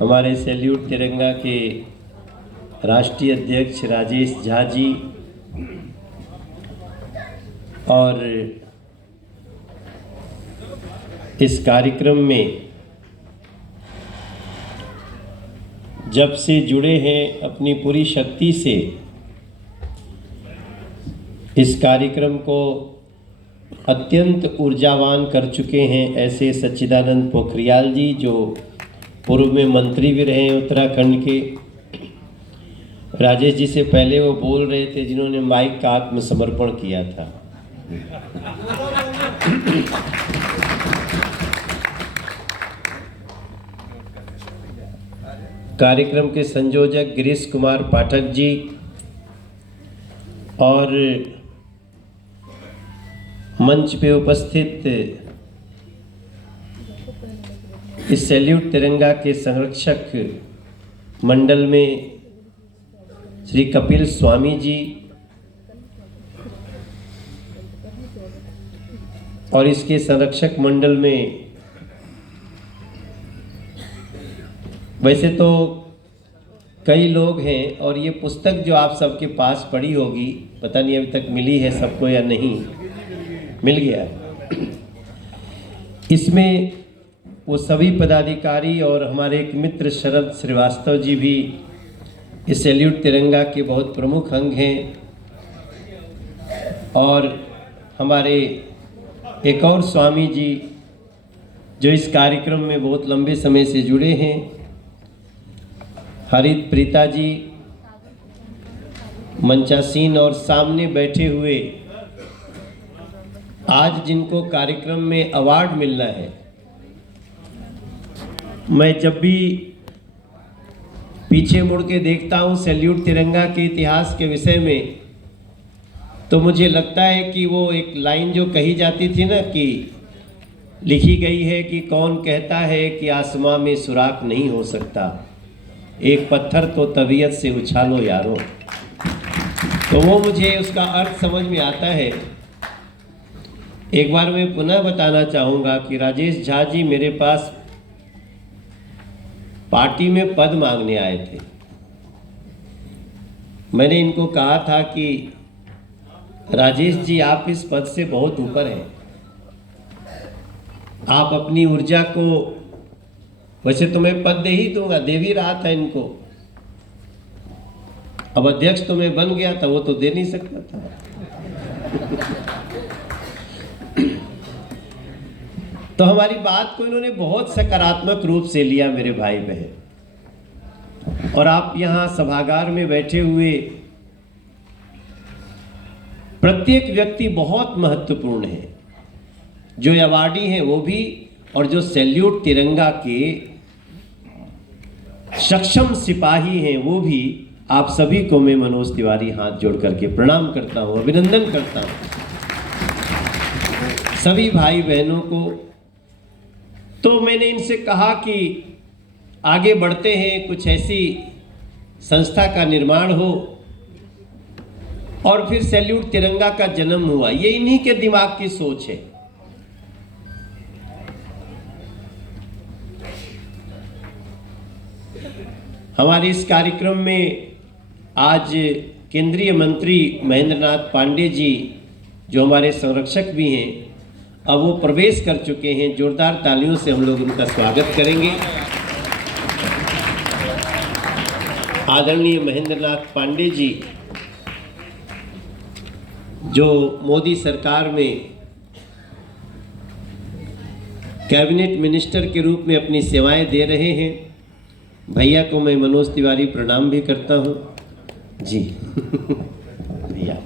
हमारे सैल्यूट तिरंगा के राष्ट्रीय अध्यक्ष राजेश झा जी और इस कार्यक्रम में जब से जुड़े हैं अपनी पूरी शक्ति से इस कार्यक्रम को अत्यंत ऊर्जावान कर चुके हैं ऐसे सच्चिदानंद पोखरियाल जी, जो पूर्व में मंत्री भी रहे हैं उत्तराखंड के। राजेश जी से पहले वो बोल रहे थे जिन्होंने माइक का आत्मसमर्पण किया था। कार्यक्रम के संयोजक गिरीश कुमार पाठक जी और मंच पे उपस्थित इस सैल्यूट तिरंगा के संरक्षक मंडल में श्री कपिल स्वामी जी और इसके संरक्षक मंडल में वैसे तो कई लोग हैं और ये पुस्तक जो आप सबके पास पड़ी होगी, पता नहीं अभी तक मिली है सबको या नहीं, मिल गया। इसमें वो सभी पदाधिकारी और हमारे एक मित्र शरद श्रीवास्तव जी भी इस सैल्यूट तिरंगा के बहुत प्रमुख अंग हैं और हमारे एक और स्वामी जी जो इस कार्यक्रम में बहुत लंबे समय से जुड़े हैं, हरित प्रीता जी, मंचासीन और सामने बैठे हुए आज जिनको कार्यक्रम में अवार्ड मिलना है। मैं जब भी पीछे मुड़ के देखता हूँ सैल्यूट तिरंगा के इतिहास के विषय में, तो मुझे लगता है कि वो एक लाइन जो कही जाती थी ना, कि लिखी गई है कि कौन कहता है कि आसमां में सुराख नहीं हो सकता, एक पत्थर तो तबीयत से उछालो यारो। तो वो मुझे उसका अर्थ समझ में आता है। एक बार मैं पुनः बताना चाहूँगा कि राजेश झा जी मेरे पास पार्टी में पद मांगने आए थे। मैंने इनको कहा था कि राजेश जी आप इस पद से बहुत ऊपर हैं, आप अपनी ऊर्जा को, वैसे तो मैं पद दे ही दूंगा, दे भी रहा था इनको, अब अध्यक्ष तो मैं बन गया था, वो तो दे नहीं सकता था। तो हमारी बात को इन्होंने बहुत सकारात्मक रूप से लिया मेरे भाई बहन। और आप यहाँ सभागार में बैठे हुए प्रत्येक व्यक्ति बहुत महत्वपूर्ण है, जो अवार्डी हैं वो भी, और जो सैल्यूट तिरंगा के सक्षम सिपाही हैं वो भी। आप सभी को मैं मनोज तिवारी हाथ जोड़ करके प्रणाम करता हूं, अभिनंदन करता हूं, सभी भाई बहनों को। तो मैंने इनसे कहा कि आगे बढ़ते हैं, कुछ ऐसी संस्था का निर्माण हो, और फिर सैल्यूट तिरंगा का जन्म हुआ। ये इन्हीं के दिमाग की सोच है। हमारे इस कार्यक्रम में आज केंद्रीय मंत्री महेंद्र नाथ पांडे जी, जो हमारे संरक्षक भी हैं, अब वो प्रवेश कर चुके हैं। जोरदार तालियों से हम लोग उनका स्वागत करेंगे। आदरणीय महेंद्र नाथ पांडे जी, जो मोदी सरकार में कैबिनेट मिनिस्टर के रूप में अपनी सेवाएं दे रहे हैं। भैया को मैं मनोज तिवारी प्रणाम भी करता हूं जी। भैया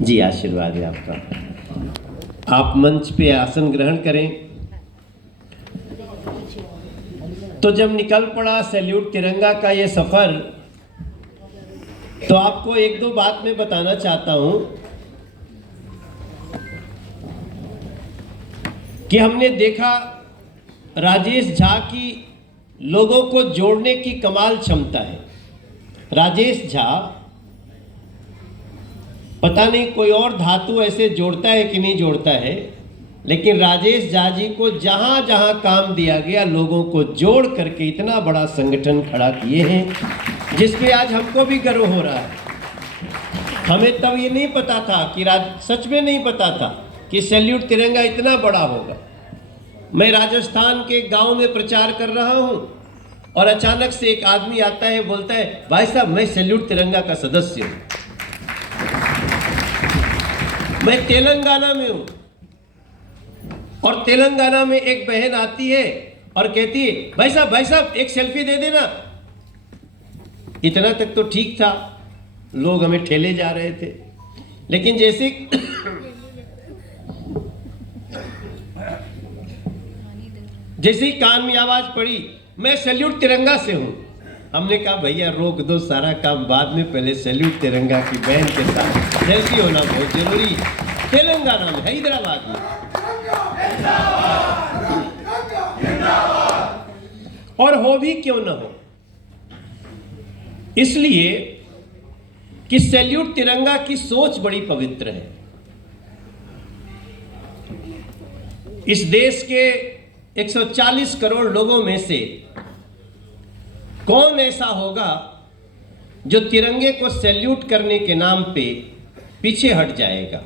जी, आशीर्वाद है आपका। आप मंच पे आसन ग्रहण करें। तो जब निकल पड़ा सैल्यूट तिरंगा का ये सफर, तो आपको एक दो बात मैं बताना चाहता हूं कि हमने देखा राजेश झा की लोगों को जोड़ने की कमाल क्षमता है। राजेश झा पता नहीं कोई और धातु ऐसे जोड़ता है कि नहीं जोड़ता है, लेकिन राजेश झा जी को जहां जहां काम दिया गया लोगों को जोड़ करके इतना बड़ा संगठन खड़ा किए हैं जिसपे आज हमको भी गर्व हो रहा है। हमें तब ये नहीं पता था कि सच में नहीं पता था कि सैल्यूट तिरंगा इतना बड़ा होगा। मैं राजस्थान के गांव में प्रचार कर रहा हूं और अचानक से एक आदमी आता है, बोलता है भाई साहब मैं सैल्यूट तिरंगा का सदस्य हूं। मैं तेलंगाना में हूं और तेलंगाना में एक बहन आती है और कहती है भाई साहब एक सेल्फी दे देना। इतना तक तो ठीक था, लोग हमें ठेले जा रहे थे, लेकिन जैसे जैसे ही कान में आवाज पड़ी मैं सैल्यूट तिरंगा से हूं, हमने कहा भैया रोक दो सारा काम बाद में, पहले सैल्यूट तिरंगा की बहन के साथ सेल्फी होना बहुत जरूरी है। तेलंगाना में, हैदराबाद में। और हो भी क्यों न हो, इसलिए कि सैल्यूट तिरंगा की सोच बड़ी पवित्र है। इस देश के 140 करोड़ लोगों में से कौन ऐसा होगा जो तिरंगे को सैल्यूट करने के नाम पे पीछे हट जाएगा?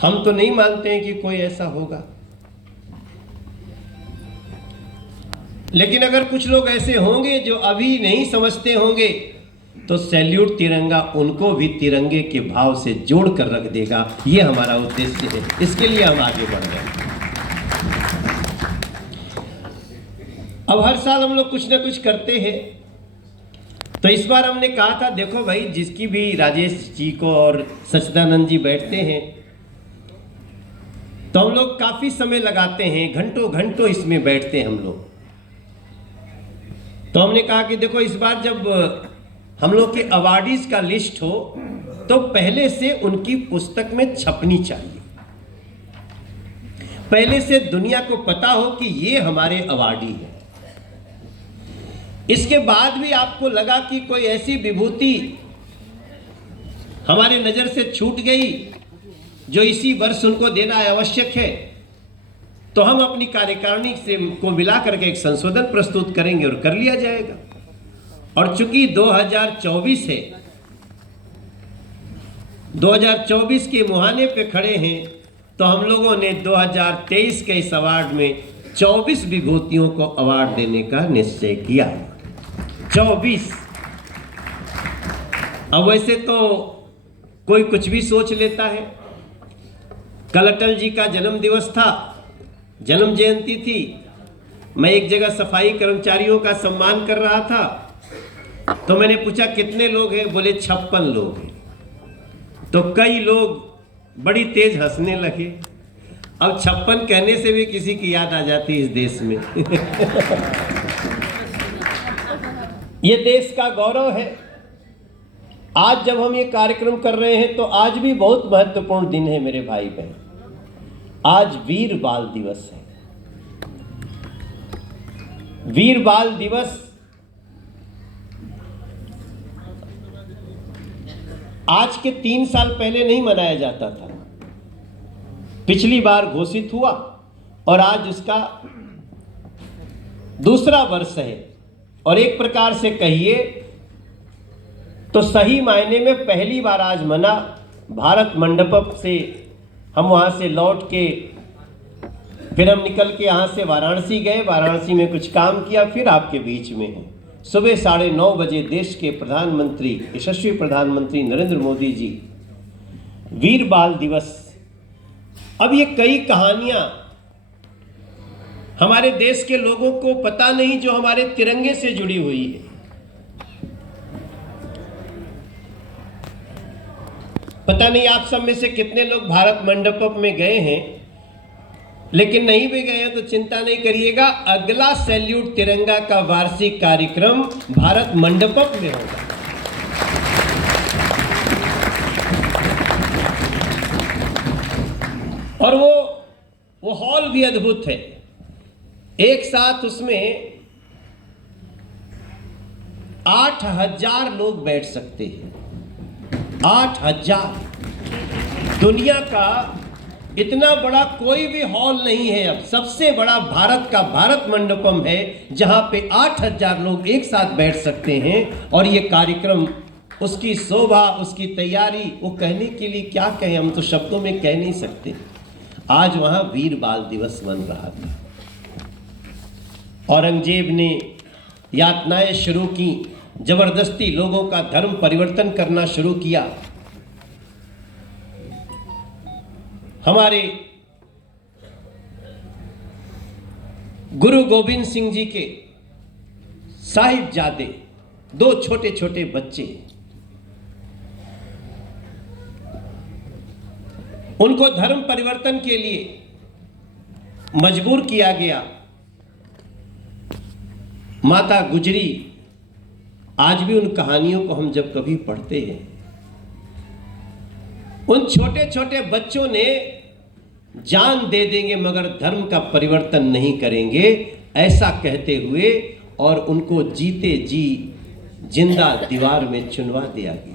हम तो नहीं मानते हैं कि कोई ऐसा होगा, लेकिन अगर कुछ लोग ऐसे होंगे जो अभी नहीं समझते होंगे तो सैल्यूट तिरंगा उनको भी तिरंगे के भाव से जोड़ कर रख देगा। ये हमारा उद्देश्य है, इसके लिए हम आगे बढ़ रहे हैं। अब हर साल हम लोग कुछ ना कुछ करते हैं, तो इस बार हमने कहा था देखो भाई, जिसकी भी राजेश जी को और सच्चिदानंद जी बैठते हैं तो हम लोग काफी समय लगाते हैं, घंटों घंटों इसमें बैठते हैं हम लोग। तो हमने कहा कि देखो इस बार जब हम लोग के अवार्डीज का लिस्ट हो तो पहले से उनकी पुस्तक में छपनी चाहिए, पहले से दुनिया को पता हो कि ये हमारे अवार्डी हैं। इसके बाद भी आपको लगा कि कोई ऐसी विभूति हमारे नजर से छूट गई जो इसी वर्ष उनको देना आवश्यक है, तो हम अपनी कार्यकारिणी से को मिला करके एक संशोधन प्रस्तुत करेंगे और कर लिया जाएगा। और चूंकि 2024 है, 2024 के मुहाने पे खड़े हैं, तो हम लोगों ने 2023 के इस अवार्ड में 24 विभूतियों को अवार्ड देने का निश्चय किया। 24। अब वैसे तो कोई कुछ भी सोच लेता है। कल अटल जी का जन्म दिवस था, जन्म जयंती थी। मैं एक जगह सफाई कर्मचारियों का सम्मान कर रहा था, तो मैंने पूछा कितने लोग हैं? बोले 56 लोग हैं। तो कई लोग बड़ी तेज हंसने लगे। अब 56 कहने से भी किसी की याद आ जाती है इस देश में। ये देश का गौरव है। आज जब हम ये कार्यक्रम कर रहे हैं तो आज भी बहुत महत्वपूर्ण दिन है मेरे भाई बहन। आज वीर बाल दिवस है। वीर बाल दिवस आज के 3 साल पहले नहीं मनाया जाता था। पिछली बार घोषित हुआ और आज उसका दूसरा वर्ष है। और एक प्रकार से कहिए तो सही मायने में पहली बार आज मना। भारत मंडपम से हम वहाँ से लौट के फिर हम निकल के यहाँ से वाराणसी गए, वाराणसी में कुछ काम किया, फिर आपके बीच में हैं। सुबह 9:30 बजे देश के प्रधानमंत्री, यशस्वी प्रधानमंत्री नरेंद्र मोदी जी, वीर बाल दिवस। अब ये कई कहानियां हमारे देश के लोगों को पता नहीं जो हमारे तिरंगे से जुड़ी हुई है। पता नहीं आप सब में से कितने लोग भारत मंडपम में गए हैं, लेकिन नहीं भी गए हैं तो चिंता नहीं करिएगा, अगला सैल्यूट तिरंगा का वार्षिक कार्यक्रम भारत मंडपम में होगा। और वो हॉल भी अद्भुत है। एक साथ उसमें 8000 लोग बैठ सकते हैं। 8000। दुनिया का इतना बड़ा कोई भी हॉल नहीं है। अब सबसे बड़ा भारत का भारत मंडपम है, जहां पे 8000 लोग एक साथ बैठ सकते हैं। और ये कार्यक्रम, उसकी शोभा, उसकी तैयारी, वो कहने के लिए क्या कहें, हम तो शब्दों में कह नहीं सकते। आज वहां वीर बाल दिवस बन रहा था। औरंगजेब ने यातनाएं शुरू की, जबरदस्ती लोगों का धर्म परिवर्तन करना शुरू किया। हमारे गुरु गोविंद सिंह जी के साहिबजादे, 2 छोटे छोटे बच्चे, उनको धर्म परिवर्तन के लिए मजबूर किया गया। माता गुजरी, आज भी उन कहानियों को हम जब कभी पढ़ते हैं, उन छोटे छोटे बच्चों ने जान दे देंगे मगर धर्म का परिवर्तन नहीं करेंगे, ऐसा कहते हुए, और उनको जीते जी जिंदा दीवार में चुनवा दिया गया।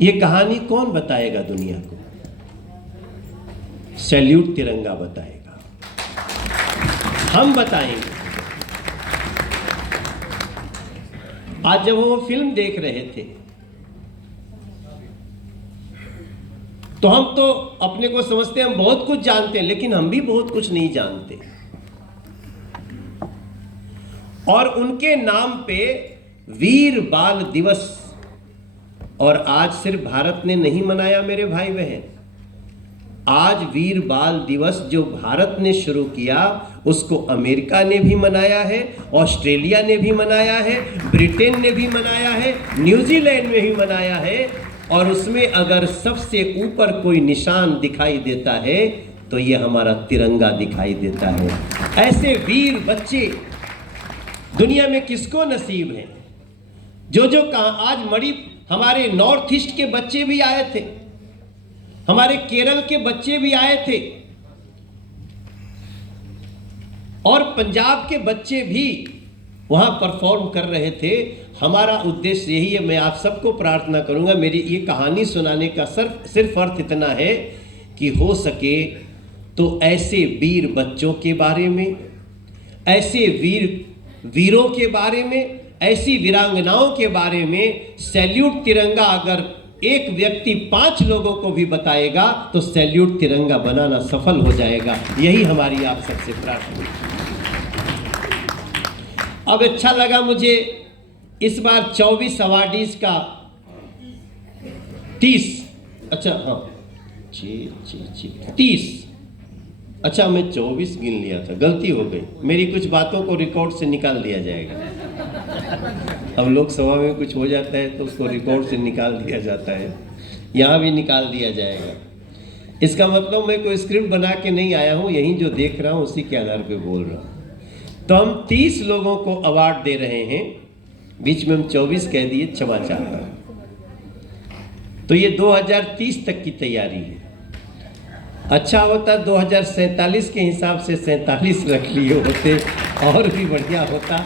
ये कहानी कौन बताएगा दुनिया को? सैल्यूट तिरंगा बताएगा, हम बताएंगे। आज जब वो फिल्म देख रहे थे तो हम तो अपने को समझते हैं हम बहुत कुछ जानते हैं, लेकिन हम भी बहुत कुछ नहीं जानते। और उनके नाम पे वीर बाल दिवस, और आज सिर्फ भारत ने नहीं मनाया मेरे भाई बहन, आज वीर बाल दिवस जो भारत ने शुरू किया उसको अमेरिका ने भी मनाया है, ऑस्ट्रेलिया ने भी मनाया है, ब्रिटेन ने भी मनाया है, न्यूजीलैंड में भी मनाया है। और उसमें अगर सबसे ऊपर कोई निशान दिखाई देता है तो ये हमारा तिरंगा दिखाई देता है। ऐसे वीर बच्चे दुनिया में किसको नसीब है? जो कहा आज मणि, हमारे नॉर्थ ईस्ट के बच्चे भी आए थे, हमारे केरल के बच्चे भी आए थे, और पंजाब के बच्चे भी वहां परफॉर्म कर रहे थे। हमारा उद्देश्य यही है। मैं आप सबको प्रार्थना करूंगा, मेरी ये कहानी सुनाने का सिर्फ अर्थ इतना है कि हो सके तो ऐसे वीर बच्चों के बारे में, ऐसे वीरों के बारे में, ऐसी वीरांगनाओं के बारे में सैल्यूट तिरंगा अगर एक व्यक्ति 5 लोगों को भी बताएगा तो सैल्यूट तिरंगा बनाना सफल हो जाएगा। यही हमारी आप सबसे प्रार्थना है। अब अच्छा लगा मुझे इस बार 24 अवार्डीज का 30, अच्छा हाँ 30, अच्छा मैं 24 गिन लिया था, गलती हो गई मेरी। कुछ बातों को रिकॉर्ड से निकाल दिया जाएगा। अब लोकसभा में कुछ हो जाता है तो उसको रिकॉर्ड से निकाल दिया जाता है, यहाँ भी निकाल दिया जाएगा। इसका मतलब मैं कोई स्क्रिप्ट बना के नहीं आया हूँ, यहीं जो देख रहा हूँ उसी के आधार पे बोल रहा हूँ। तो हम 30 लोगों को अवार्ड दे रहे हैं, बीच में हम 24 कह दिए, क्षमा चाहता हूँ। तो ये 2030 तक की तैयारी है। अच्छा होता 2047 के हिसाब से 47 रख लिए होते, और भी बढ़िया होता।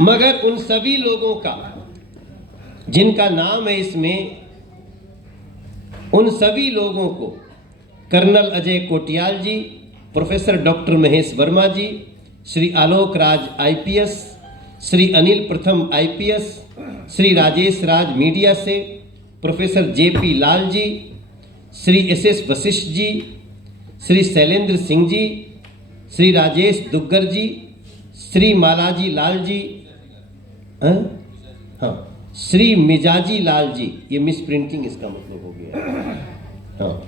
मगर उन सभी लोगों का जिनका नाम है इसमें, उन सभी लोगों को कर्नल अजय कोटियाल जी, प्रोफेसर डॉक्टर महेश वर्मा जी, श्री आलोक राज IPS, श्री अनिल प्रथम IPS, श्री राजेश राज मीडिया से, professor JP Lal ji, Shri SS Vashishtha ji, Shri Shailendra Singh ji, Shri Rajesh Duggar जी, श्री मालाजी लाल जी, हाँ श्री मिजाजी लाल जी, ये मिस प्रिंटिंग इसका मतलब हो गया, हाँ,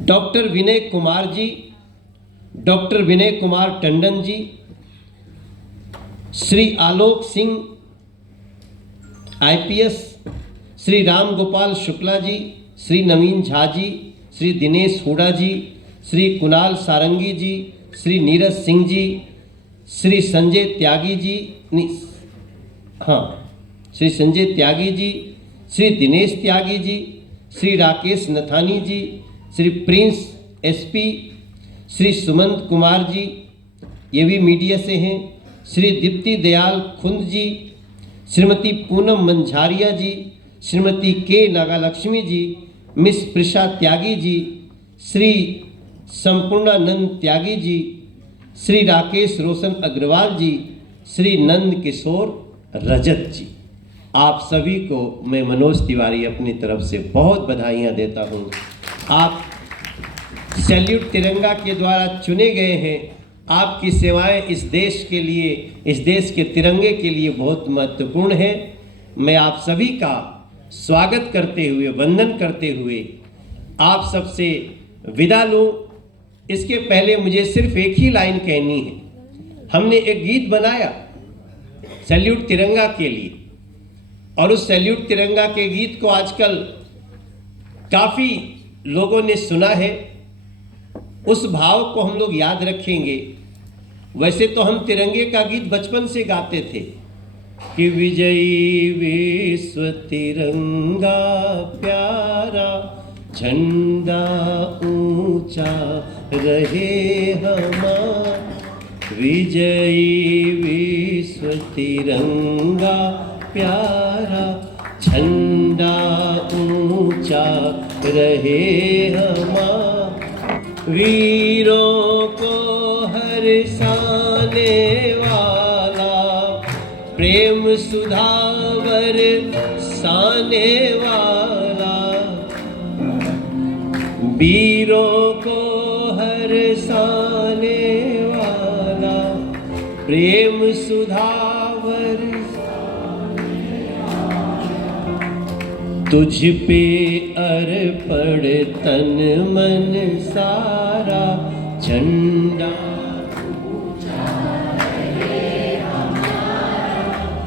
doctor Vinay Kumar ji, doctor Vinay Kumar Tandon ji, Shri Alok Singh IPS, Shri Ram Gopal Shukla ji, Shri नवीन झा जी, श्री दिनेश हुडा जी, श्री कुणाल सारंगी जी, श्री नीरज सिंह जी, श्री संजय त्यागी जी, हाँ श्री संजय त्यागी जी, श्री दिनेश त्यागी जी, श्री राकेश नथानी जी, श्री प्रिंस SP, श्री सुमंत कुमार जी, ये भी मीडिया से हैं, श्री दीप्ति दयाल खुंद जी, श्रीमती पूनम मंझारिया जी, श्रीमती के नागालक्ष्मी जी, मिस प्रिशा त्यागी जी, श्री संपूर्णानंद त्यागी जी, श्री राकेश रोशन अग्रवाल जी, श्री नंद किशोर रजत जी, आप सभी को मैं मनोज तिवारी अपनी तरफ से बहुत बधाइयाँ देता हूँ। आप सैल्यूट तिरंगा के द्वारा चुने गए हैं। आपकी सेवाएं इस देश के लिए, इस देश के तिरंगे के लिए बहुत महत्वपूर्ण है। मैं आप सभी का स्वागत करते हुए, वंदन करते हुए आप सबसे विदा लूँ। इसके पहले मुझे सिर्फ एक ही लाइन कहनी है। हमने एक गीत बनाया सैल्यूट तिरंगा के लिए, और उस सैल्यूट तिरंगा के गीत को आजकल काफ़ी लोगों ने सुना है। उस भाव को हम लोग याद रखेंगे। वैसे तो हम तिरंगे का गीत बचपन से गाते थे कि विजयी विश्व तिरंगा प्यारा, झंडा ऊंचा रहे हमारा। विजयी विश्व तिरंगा प्यारा, झंडा ऊंचा रहे हमारा। वीरों को हर्षाने वाला, प्रेम सुधावर साने वाला। वीरों को हर्षाने वाला, प्रेम सुधावर। तुझ पे अर्पण तन मन सारा, झंडा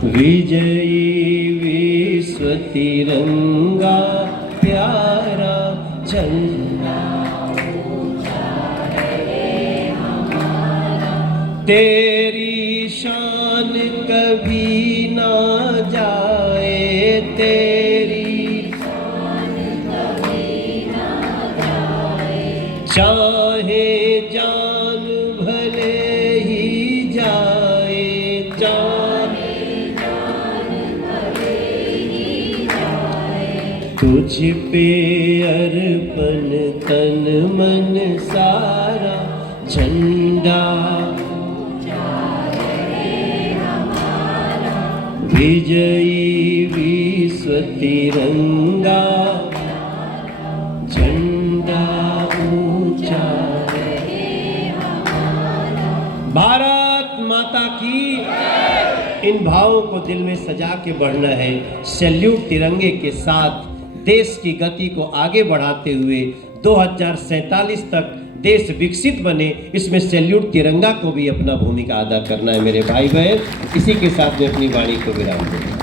विजयी विश्व तिरंगा प्यारा, झंडा तेरी शान कभी ना जाए, तेरी चाहे जान भले ही जाए, चाहे जान भले ही जाए। तुझ पे अर्पण तन मन सारा, झंडा विजयी विश्व तिरंगा, झंडा ऊंचा। भारत माता की। इन भावों को दिल में सजा के बढ़ना है। सैल्यूट तिरंगे के साथ देश की गति को आगे बढ़ाते हुए 2047 तक देश विकसित बने, इसमें सैल्यूट तिरंगा को भी अपना भूमिका अदा करना है मेरे भाई बहन। इसी के साथ मैं अपनी वाणी को विराम दूंगा।